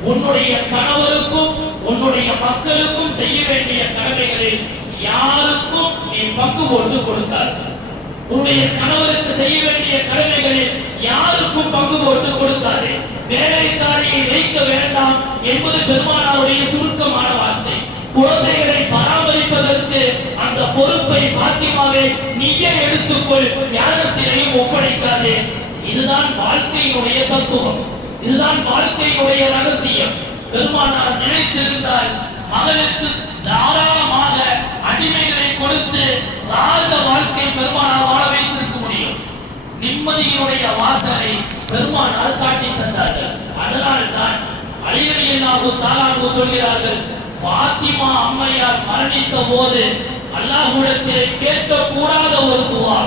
உன்னுடைய கணவருக்கும் உன்னுடைய மக்களுக்கும் செய்ய வேண்டிய கடமைகளில் யாருக்கும் நீ பங்கு போட்டு கொடுக்காது. உன்னுடைய கணவருக்கு செய்ய வேண்டிய கடமைகளில் யாருக்கும் பங்கு போட்டு கொடுக்காது. வேலைக்காரியை வைக்க வேண்டாம் என்பது பெருமானாருடைய சுருக்கமான வார்த்தை. குழந்தைகளை பராமரிப்பதற்கு அந்த பொறுப்பை ஃபாத்திமாவே நீயே எடுத்துக்கொள், யாரிடத்திலேயும் ஒப்படைக்காதே. இதுதான் வாழ்க்கையினுடைய தத்துவம், இதுதான் வாழ்க்கையினுடைய ரகசியம். பெருமானார் நினைத்திருந்தால் மகளுக்கு தாராளமாக அடிமைகளை கொடுத்து ராஜ வாழ்க்கை பெருமானார் வாழ வைத்திருக்க முடியும். நிம்மதியினுடைய வாசலை பெருமானார் காட்டி தந்தார்கள். அதனால் தான் அலி ரலியல்லாஹு தஆலா சொல்கிறார்கள், ஃபாத்திமா அம்மையார் மரணித்த போது அல்லாஹ்விடத்திலே கேட்கக்கூடாத ஒரு துஆ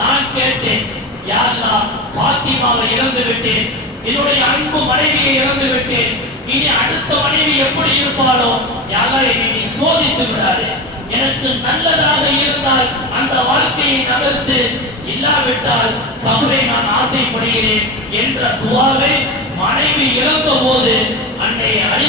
நான் கேட்டேன். யா அல்லாஹ், ஃபாத்திமாவை இழந்து விட்டேன், என்னுடைய அன்பு மனைவியை இழந்து விட்டேன், இனி அடுத்த மனைவி எப்படி இருப்பாளோ, யா அல்லாஹ் என்னை நீ சோதித்து விடாதே, எனக்கு நல்லதாக இருந்தால் அந்த வாழ்க்கையை நகர்த்து, இல்லாவிட்டால் கபரை நான் ஆசைப்படுகிறேன் என்ற துஆவை மனைவி இழந்த போது அன்னை அலி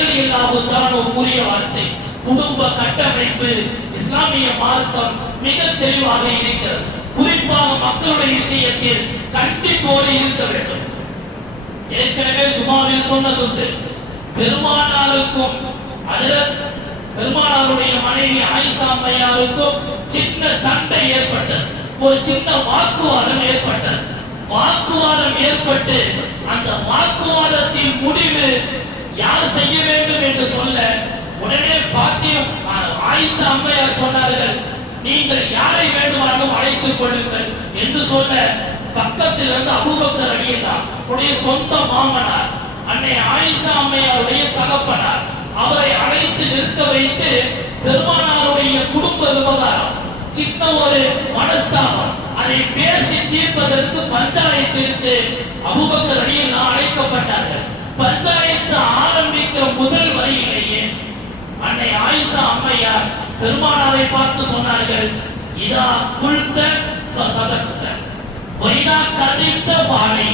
ரலியல்லாஹு தஆலா கூறிய வார்த்தை. குடும்ப கட்டமைப்பு இஸ்லாமிய மார்க்கம் மிக தெளிவாக இருக்கிறது. குறிப்பாக மக்களுடைய விஷயத்தில் கண்டிப்போடு இருக்க வேண்டும். ஏற்கனவே ஜுமாவில் சொன்னதுண்டு, பெருமானாருக்கும் பெருமானாருடைய மனைவி ஆயிஷா அம்மையாருக்கும் சின்ன சண்டை ஏற்பட்டது, ஒரு சின்ன வாக்குவாதம் ஏற்பட்டது. வாக்குவாதம் ஏற்பட்டு அந்த வாக்குவாதத்தின் முடிவு யார் செய்ய வேண்டும் என்று சொல்ல, உடனே ஆயிஷா அம்மையார் சொன்னார்கள், நீங்கள் யாரை வேண்டுமானாலும் அழைத்துக் கொள்ளுங்கள் என்று சொல்ல, பக்கத்தில் இருந்து அபூபக்கர் ரலியல்லாஹு உடைய சொந்த மாமனார் அன்னை ஆயிஷா அம்மையாருடைய தகப்பனார் அவரை அழைத்து நிற்க வைத்து பெருமானாருடைய குடும்ப விவகாரம், சின்ன ஒரு மனஸ்தாபம், அதை பேசி தீர்ப்பதற்கு பஞ்சாயத்திற்கு அபூபக்கர் ரலியல்லாஹு அழைக்கப்பட்டார்கள். பஞ்சாயத்து ஆரம்பிக்கிற முதல் வரியிலேயே அன்னை ஆயிஷா அம்மையார் பெருமானாரை பார்த்து சொன்னார்கள், இதா குல்த ஃபஸதக்த வைதா கதிப்த ஃபாலை,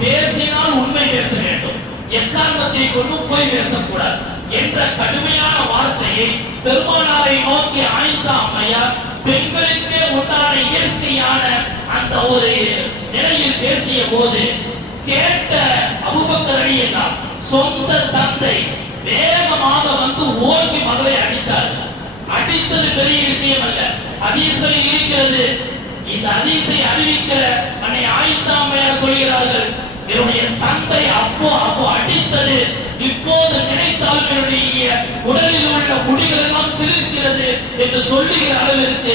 பேசினால் உண்மை பேச வேண்டும், எக்காரணத்தை கொண்டு போய் பேசக்கூடாது என்ற கடுமையான வார்த்தையை பெருமானாரை நோக்கி ஆயிஷா அம்மையார் பெண்களுக்கே உண்டான இயற்கையான அந்த ஒரு நிலையில் பேசிய போது கேட்ட அபூபக்கர் ரலியல்லாஹு சொந்த தந்தை வேகமாக வந்து ஓங்கி மகளை அடித்தார்கள். அடித்தது பெரிய விஷயம் அல்ல, ஹதீஸில் இருக்கிறது. இந்த ஹதீஸை அறிவிக்கிற அன்னை ஆயிஷா அம்மையார் சொல்கிறார்கள், என்னுடைய தந்தை அப்போ அடித்தது இப்போது நினைத்தால் என்னுடைய உடலில் உள்ள முடிகள் எல்லாம் சிலிர்க்கிறது என்று சொல்லுகிற அளவிற்கு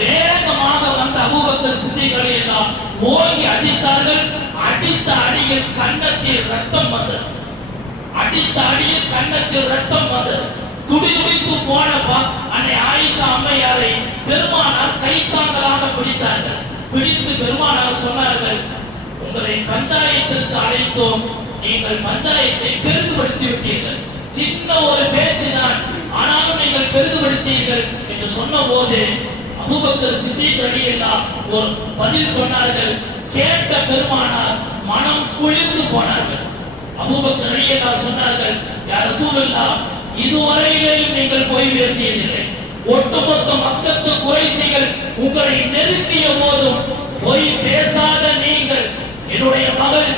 வேகமாக வந்த அபூபக்கர் சித்திக் ரலியல்லாஹு ஓங்கி அடித்தார்கள். அடித்த அடியில் கன்னத்தில் ரத்தம் வந்தது. அடித்த அடியில் கன்னத்தில் ரத்தம் வந்தது. துடிதுடித்து போன அன்னை ஆயிஷா அம்மையாரை பெருமானார் கைத்தாங்களாக பிடித்தார்கள். பிடித்து பெருமானார் சொன்னார்கள், உங்களை பஞ்சாயத்திற்கு அழைத்தோம், நீங்கள் பஞ்சாயத்தை பெரிதுபடுத்தி விட்டீர்கள், சின்ன ஒரு பேச்சு தான், ஆனாலும் நீங்கள் பெரிதுபடுத்தீர்கள் என்று சொன்ன போது அபூபக்கர் சித்திக் ரலியல்லாஹு ஒரு பதில் சொன்னார்கள். கேட்ட பெருமானார் மனம் குளிர்ந்து போனார்கள். அபூபக்கர் ரலியல்லாஹு சொன்னார்கள், யா ரசூலுல்லாஹ், இதுவரையிலேயும் நீங்கள் போய் பேசியதில்லை, ஒட்டுமொத்த மக்கத்து குறைஷிகள் உங்களை நெருங்கிய போதும் போய் பேசாத நீங்கள், என்னுடைய மகள்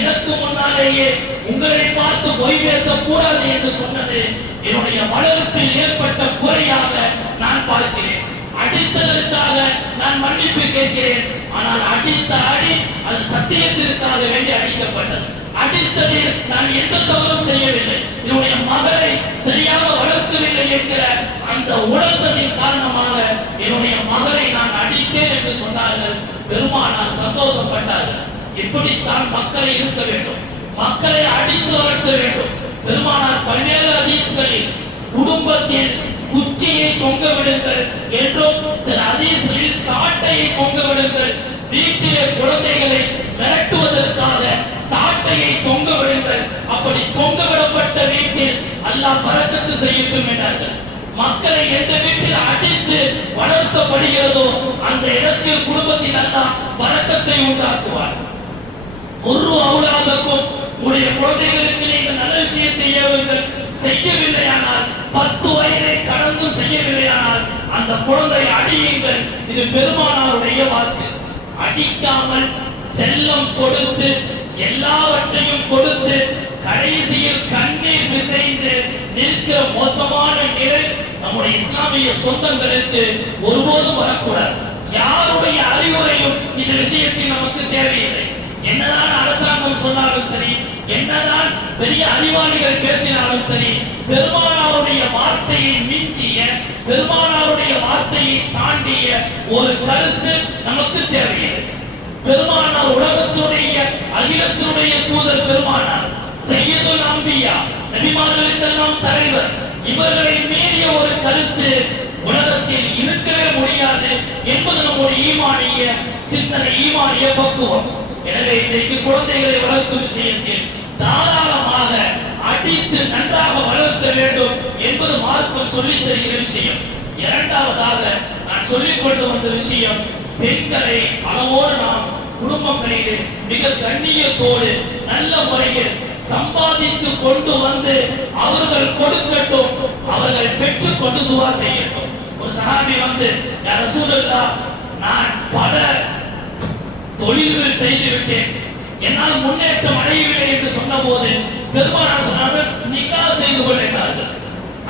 எனக்கு முன்னாலேயே உங்களை பார்த்து பொய் பேசக்கூடாது என்று சொன்னது என்னுடைய வளர்ப்பில் ஏற்பட்ட குறையாக நான் பார்க்கிறேன். அடித்ததற்காக நான் மன்னிப்பு கேட்கிறேன், ஆனால் அடித்த அடி அது சத்தியத்திற்காக வேண்டி அடிக்கப்பட்டது. அடித்ததில் நான் எந்த தவறும் செய்யவில்லை, என்னுடைய மகளை சரியாக வளர்க்கவில்லை என்கிற அந்த உணர்ந்ததின் காரணமாக என்னுடைய மகளை நான் அடித்தேன் என்று சொன்னார்கள். பெருமானார் சந்தோஷப்பட்டார்கள். இப்படித்தான் மக்களை இருக்க வேண்டும், மக்களை அடித்து வளர்க்க வேண்டும். பெருமானார் பல்வேறு ஹதீஸ்களில் குடும்பத்தில் குச்சியை தொங்க விடுங்கள் என்றும், சில ஹதீஸ்களில் சாட்டையை தொங்க விடுங்கள், வீட்டிலே குழந்தைகளை மிரட்டுவதற்காக சாட்டையை தொங்க விடுங்கள், அப்படி தொங்க விடப்பட்ட வீட்டில் அல்லாஹ் பரக்கத்து செய்யட்டும் என்றார்கள். மக்களை எந்த வீட்டில் அடித்து வளர்க்கப்படுகிறதோ அந்த இடத்தில் குடும்பத்தில் அல்லாஹ் பரக்கத்தை உண்டாக்குவார். ஒரு அவுலாதக்கும் உடைய குழந்தைகளுக்கு நீங்கள் நல்ல விஷயத்தை ஏவுங்கள், செய்யவில்லையானால் 10 வயதை கடந்தும் செய்யவில்லையானால் அந்த குழந்தை அடியுங்கள். இது பெருமானாருடைய வாக்கு. அடிக்காமல் செல்லம் கொடுத்து எல்லாவற்றையும் கொடுத்து கடைசியில் கண்ணீர் பிசைந்து நிற்கிற மோசமான நிலை நம்முடைய இஸ்லாமிய சொந்தங்களுக்கு ஒருபோதும் வரக்கூடாது. யாருடைய அறிவுரையும் இந்த விஷயத்தில் நமக்கு தேவையில்லை. என்னதான் அரசாங்கம் உலமாக்கள் சொன்னாலும் சரி, என்னதான் பெரிய அறிவாளிகள் பேசினாலும் சரி, பெருமானாருடைய வார்த்தையை மிஞ்சிய, பெருமானாருடைய வார்த்தையை தாண்டிய ஒரு கருத்து நமக்கு தேவையில்லை. பெருமானார் உலகத்துடைய அகிலத்தினுடைய தூதர், பெருமானார் சையதுல் அம்பியா, நபிமார்களுக்கெல்லாம் தலைவர். இவர்களை மீறிய ஒரு கருத்து உலகத்தில் இருக்கவே முடியாது என்பது நம்முடைய ஈமானிய சிந்தனை, ஈமானிய பக்குவம். எனவே இன்றைக்கு குழந்தைகளை வளர்க்கும் விஷயத்தில் தாராளமாக அடித்து நன்றாக வளர்த்த வேண்டும் என்பது மார்க்கம் சொல்லித் தருகிற விஷயம். இரண்டாவதாக நான் சொல்லிக் கொண்டு வந்த விஷயம், பெண்களை அளவோடு நாம் குடும்பங்களிலே மிக கண்ணியத்தோடு நல்ல முறையில் சம்பாதித்து கொண்டு வந்து அவர்கள் கொடுக்கட்டும், அவர்கள் பெற்றுக் கொண்டு துவா செய்யட்டும். ஒரு சஹாபி வந்து, யா ரசூலல்லாஹ், நான் பல தொழில்கள் செய்து விட்டேன், என்னால் முன்னேற்றம் அடையவில்லை என்று சொன்னபோது பெருமானார் சொன்னார்கள், நிக்கா செய்து கொள்கிறார்கள்.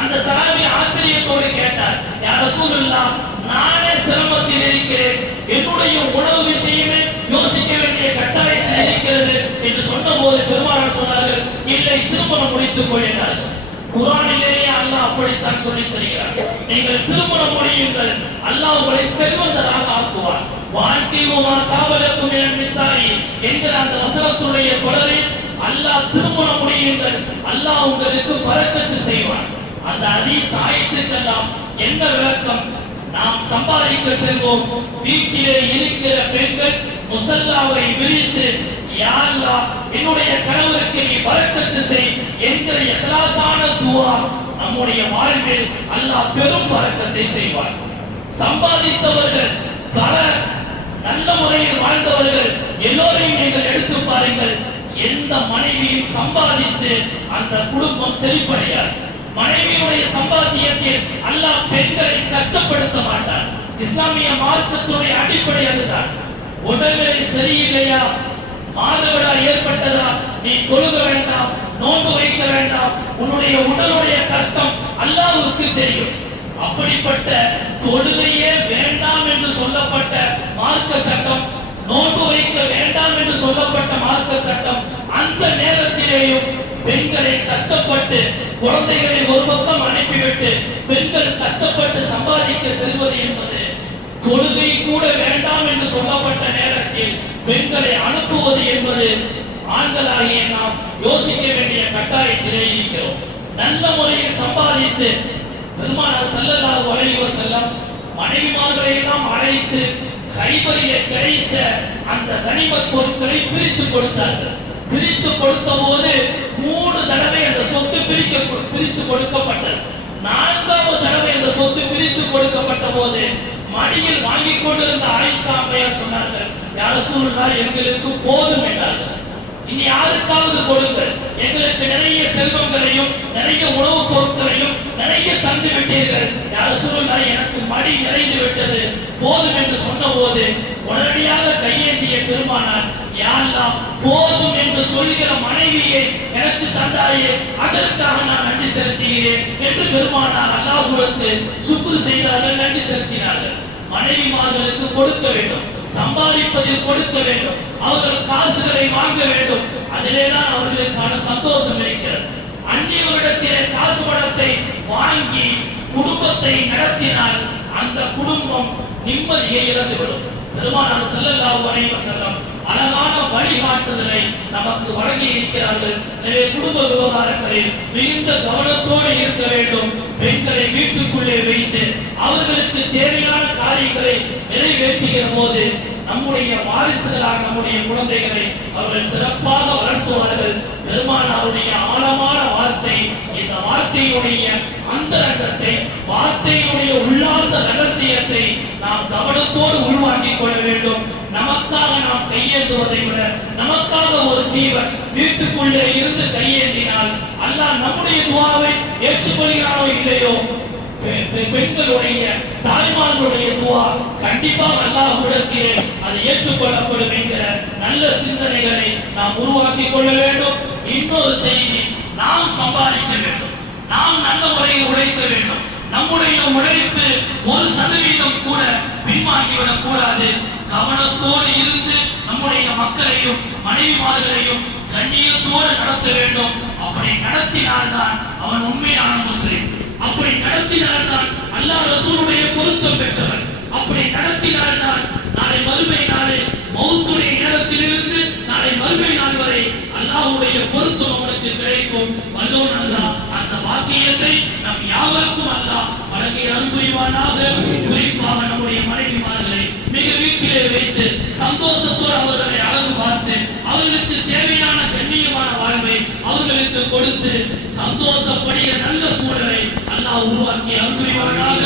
அந்த சஹாபி ஆச்சரியத்தோடு கேட்டார், யா ரசூலல்லாஹ், நானே சிரமத்தில் இருக்கிறேன், என்னுடைய உணவு விஷயமே யோசிக்க வேண்டிய கட்டாயத்தில் இருக்கிறது என்று சொன்னபோது பெருமானார் சொன்னார்கள், இல்லை, திருமணம் முடித்துக் கொள்கிறார்கள். குர்ஆனிலேயே அல்லாஹ் அப்படித்தான் சொல்லித் தருகிறார், நீங்கள் திருமணம் முடியுங்கள், அல்லாஹ் உங்களை செல்வந்தராக ஆக்குவார். வான்கியுமா தாவலக்கும் மினன் நிசாஇ என்கிற அந்த வசனத்துடைய தொடரில் அல்லாஹ் திருமணம் முடியுங்கள், அல்லாஹ் உங்களுக்கு பரக்கத்து செய்வான். அந்த ஹதீஸ் ஆயத்துக்கெல்லாம் என்ன விளக்கம்? நாம் சம்பாதிக்க செல்வோம், வீட்டிலே இருக்கிற பெண்கள் முசல்லாவை விரித்து, யா அல்லாஹ், என்னுடைய கணவருக்கு நீ பரக்கத்து செய் என்கிற இஹ்லாஸான துஆ நம்முடைய வாழ்வில் அல்லாஹ் பெரும் பரக்கத்தை செய்வார். சம்பாதித்தவர்கள், பல நல்ல முறையில் வாழ்ந்தவர்கள் எல்லோரையும் நீங்கள் எடுத்து பாருங்கள், எந்த மனைவியும் சம்பாதித்து அந்த குடும்பம் செழிப்படையாது. மனைவியுடைய சம்பாத்தியத்தில் அல்லாஹ் பெண்களை கஷ்டப்படுத்த மாட்டான். இஸ்லாமிய மார்க்கத்துடைய அடிப்படை அதுதான். உடல்நிலை சரியில்லையா, மாதவிடாய் ஏற்பட்டதா, நீ தொழுக வேண்டாம், நோன்பு வைக்க வேண்டாம், உன்னுடைய உடலுடைய கஷ்டம் அல்லாஹ்வுக்கு தெரியும். அப்படிப்பட்ட தொழுகையே வேண்டாம் என்று சொல்லப்பட்ட மார்க்க சட்டம், நோன்பு வைக்க வேண்டாம் என்று சொல்லப்பட்ட மார்க்க சட்டம், அந்த நேரத்திலேயும் பெண்களை கஷ்டப்பட்டு குழந்தைகளை ஒரு பக்கம் அனுப்பிவிட்டு பெண்கள் கஷ்டப்பட்டு சம்பாதிக்க செல்வது என்பது, தொழுகை கூட வேண்டாம் என்று சொல்லப்பட்ட நேரத்தில் பெண்களை அனுப்புவது என்பது ஆண்களாகிய நாம் யோசிக்க வேண்டிய கட்டாயத்திலே இருக்கிறோம். நல்ல முறையில் சம்பாதித்து பெருமானார் ஸல்லல்லாஹு அலைஹி வஸல்லம் மனைவிமார்களை எல்லாம் அழைத்து கைபரிலே கிடைத்த அந்த கனிமத் பொருட்களை பிரித்து கொடுத்தார்கள். பிரித்து கொடுத்த போது 3 தடவை அந்த சொத்து பிரித்து கொடுக்கப்பட்டது. 4வது தடவை அந்த சொத்து பிரித்து கொடுக்கப்பட்ட போது மடியில் வாங்கிக் கொண்டிருந்த ஆயிஷா அம்மையார் சொன்னார்கள், யா ரசூலுல்லாஹ், எங்களுக்கு போதும் என்றார்கள். இனி யாருக்காவது கொடுங்கள், எங்களுக்கு நிறைய செல்வங்களையும் நிறைய உணவுப் பொருட்களையும் நிறைய தந்து விட்டீர்கள், யா ரசூலுல்லாஹ், எனக்கு மடி நிறைந்து விட்டது, போதும் என்று சொன்னபோது உடனடியாக கையேந்திய பெருமானார், யா அல்லாஹ், போதும் என்று சொல்லுகிற மனைவியை எனக்கு தந்தாயே, அதற்காக நான் நன்றி செலுத்துகிறேன் என்று பெருமானார் அல்லாஹ்வுக்கு சுக்ர் செய்தார்கள், நன்றி செலுத்தினார்கள். மனைவிமார்களுக்கு கொடுக்க வேண்டும், சம்பாதிப்பதில் கொடுக்க வேண்டும், அவர்கள் காசுகளை வாங்க வேண்டும், அதிலேதான் அவர்களுக்கான சந்தோஷம் இருக்கிறது. அந்நியவரிடத்திலே காசு பணத்தை வாங்கி குடும்பத்தை நடத்தினால் அந்த குடும்பம் நிம்மதியை இழந்துவிடும். பெருமானார் ஸல்லல்லாஹு அலைஹி வஸல்லம் அழகான வழிகாட்டுதலை நமக்கு வழங்கி இருக்கிறார்கள். எனவே குடும்ப விவகாரங்களில் மிகுந்த கவனத்தோடு இருக்க வேண்டும். பெண்களை வீட்டுக்குள்ளே வைத்து அவர்களுக்கு தேவையான காரியங்களை நிறைவேற்றுகிற போது நம்முடைய வாரிசுகளான நம்முடைய குழந்தைகளை அவர்கள் சிறப்பாக வளர்த்துவார்கள். பெருமானாருடைய ஆழமான வார்த்தை, இந்த வார்த்தையுடைய அந்தரங்கத்தை, வார்த்தையுடைய உள்ளார்ந்த ரகசியத்தை நாம் கவனத்தோடு உள்வாங்கிக் கொள்ள வேண்டும். நமக்காக நாம் கையேந்துவதை விட நமக்காக ஒரு ஜீவன் வீட்டுக்குள்ளே இருந்து கையேந்தினால் அல்லாஹ் நம்முடைய துஆவை ஏற்றுக்கொள்கிறானோ இல்லையோ, பெண்களுடைய தாய்மார்களுடைய துஆ கண்டிப்பாக அல்லாஹ்விடத்திலே அது ஏற்றுக்கொள்ளப்படும் என்கிற நல்ல சிந்தனைகளை நாம் உருவாக்கிக் கொள்ள வேண்டும். இன்னொரு செய்தி, நாம் சம்பாதிக்க வேண்டும், நாம் நல்ல முறையில் உழைக்க வேண்டும். நம்முடைய உழைப்பு 1% கூட பின்வாங்கிவிடக் கூடாது. கவனத்தோடு இருந்து நம்முடைய மக்களையும் மனைவிமார்களையும் கண்ணியத்தோடு நடத்த வேண்டும். அப்படி நடத்தினால்தான் அவன் உண்மையான முஸ்லிம். அப்படி நடத்தினால்தான் அல்லாஹ் ரசூலுடைய பொருத்தம் பெற்றவன். அப்படி நடத்தினால்தான் நாளை மறுமை நாளில் மௌத்துடைய நேரத்திலிருந்து நாளை மறுமை நாள் வரை அல்லாஹ்வுடைய பொருத்தம் அவனுக்கு கிடைக்கும். வல்லோன் அல்லாஹ் அந்த வாக்கியத்தை நம் யாவருக்கும் அல்லாஹ் வழங்கி அருள் புரிவானாக. குறிப்பாக நம்முடைய மனைவிமார்களை மிக வீட்டிலே வைத்து சந்தோஷத்தோடு அவர்களை அழகு பார்த்து அவர்களுக்கு தேவையான கண்ணியமான வாழ்வை அவர்களுக்கு கொடுத்து சந்தோஷப்படிய நல்ல சூழலை அல்லாஹ் உருவாக்கி அருள் புரிவானாக.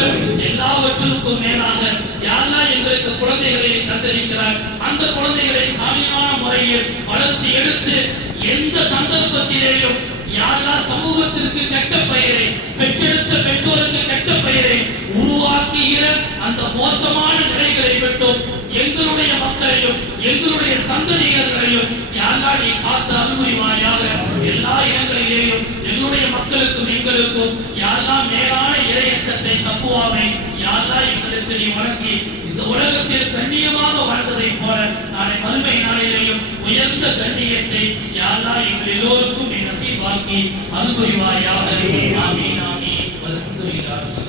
எல்லாவற்றிற்கும் மேலாக யாரெல்லாம் எங்களுக்கு குழந்தைகளை தந்திருக்கிறார், அந்த குழந்தைகளை சாலியான முறையில் வளர்த்து எடுத்து எந்த சந்தர்ப்பத்திலேயும் யாரெல்லாம் சமூகத்திற்கு கெட்ட பெயரை பெற்றெடுத்த பெற்றோருக்கு கெட்ட பெயரை உருவாக்குகிற அந்த மோசமான நிலைகளை விட்டும் எங்களுடைய மக்களையும் எங்களுடைய சந்ததியினர்களையும் யாரெல்லாம் நீ காத்து அருள்புரிவாயாக. எல்லா இடங்களிலேயும் எங்களுடைய மக்களுக்கும் எங்களுக்கும் யாரெல்லாம் மேலான இறையச்சத்தை தப்புவாமை யாரெல்லாம் எங்களுக்கு நீ வழங்கி இந்த உலகத்தில் கண்ணியமாக வாழ்ந்ததை போல நாளை மறுமை நாளிலேயும் உயர்ந்த கண்ணியத்தை யாரெல்லாம் எங்கள் எல்லோருக்கும் நீ நசீபாக்கி அருள்புரிவாயாக. ஆமீன் ஆமீன். அல்ஹம்துலில்லாஹ்.